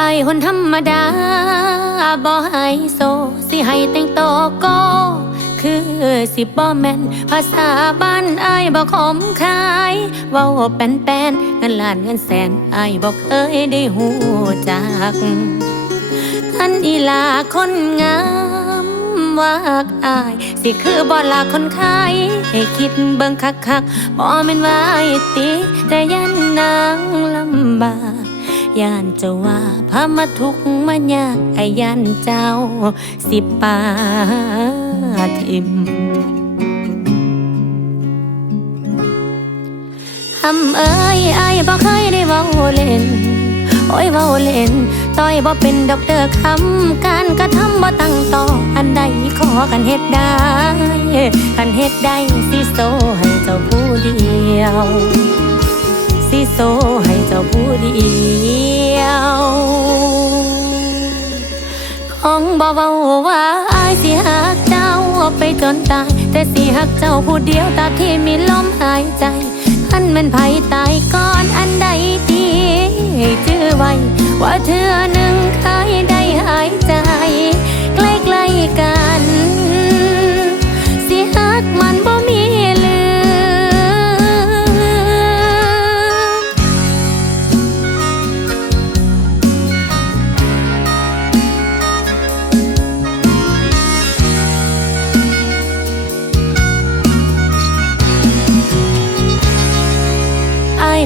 อายคนธรรมดาบ่ให้โซ สิให้แต่งโตวโก็คือสิบ่แม่น ภาษาบ้านอายบ่คมคายเว้าแป้นแป้นเงินล้านเงินแสนอายบ่เคยได้หูจักท่านอีลาคนงามวากอาย สิคือบ่ลาคนขายให้คิดเบิ่งคักๆบ่แม่นว่าอติแต่ยันนางลำบาก ย่านเจะว่าพามาทุกข์มายากไอ้ยันเจ้า สิปาทิมทำเอ้ยไอ้ยบ่เคยได้เว้าเล่น โอ้ยเว้าเล่นต่อยบ่เป็นด็อกเตอร์คำการกระทำบ่ตั้งต่อ อันใดขอกันเฮ็ดได้กันเฮ็ดได้สิโซให้เจ้าผู้เดียว สิโซให้เจ้าผู้เดียว ของบ่เว้าว่าอายสิหักเจ้าไปจนตาย แต่สิหักเจ้าผู้เดียวตราบที่มีลมหายใจอันมันไผตายก่อนอันใดดีให้จื้อไว้ ว่าเธอหนึ่งเคยได้หายใจ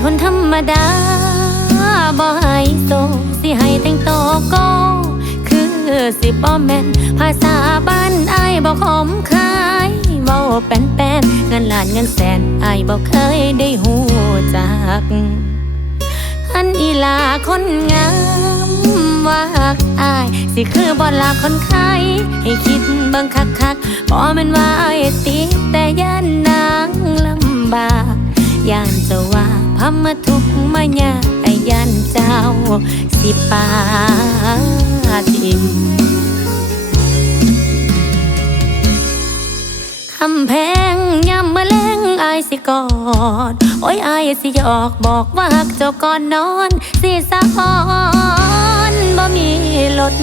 คนธรรมดาบ่ให้โซสิให้แต่งโตวโก็คือสิบ่แม่นภาษาบ้านอายบ่คมคายเว้าแป้นแป้นๆเงินล้านเงินแสนอายบ่เคยได้หูจัก อันอีลาคนงามว่าหักอายสิคือบ่ลาคนไข้ให้คิดบิ่งคักๆบ่แม่นว่าอายติแต่ย่านนางลำบากย่านจะว่า มาทุกข์มายาอ้ย่านเจ้า สิปาทิมคำแพงย่ำมื่อแรงอายสิกอด โอ้ยอายสิหยอกบอกว่าหักเจ้าก่อนนอน สิสะออนบ่มีลด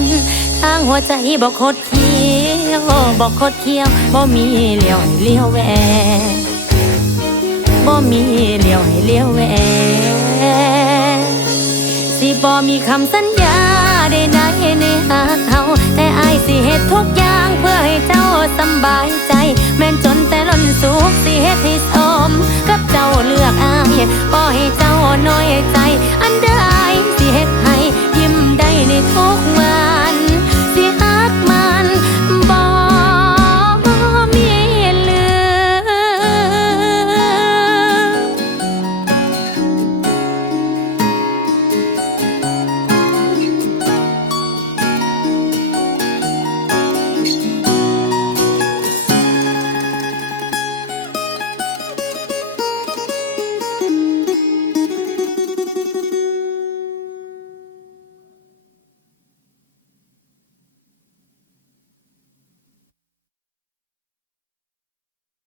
ทางหัวใจบอกคดเคี้ยวบอกคดเคี้ยวบ่มีเลี้ยวเลี้ยวแหว บ่มีเลี้ยวให้เลี้ยวแหวสิบ่มีคำสัญญาใดในในหากเฮาแต่อายสิเฮ็ดทุกอย่างเพื่อให้เจ้าสบายใจ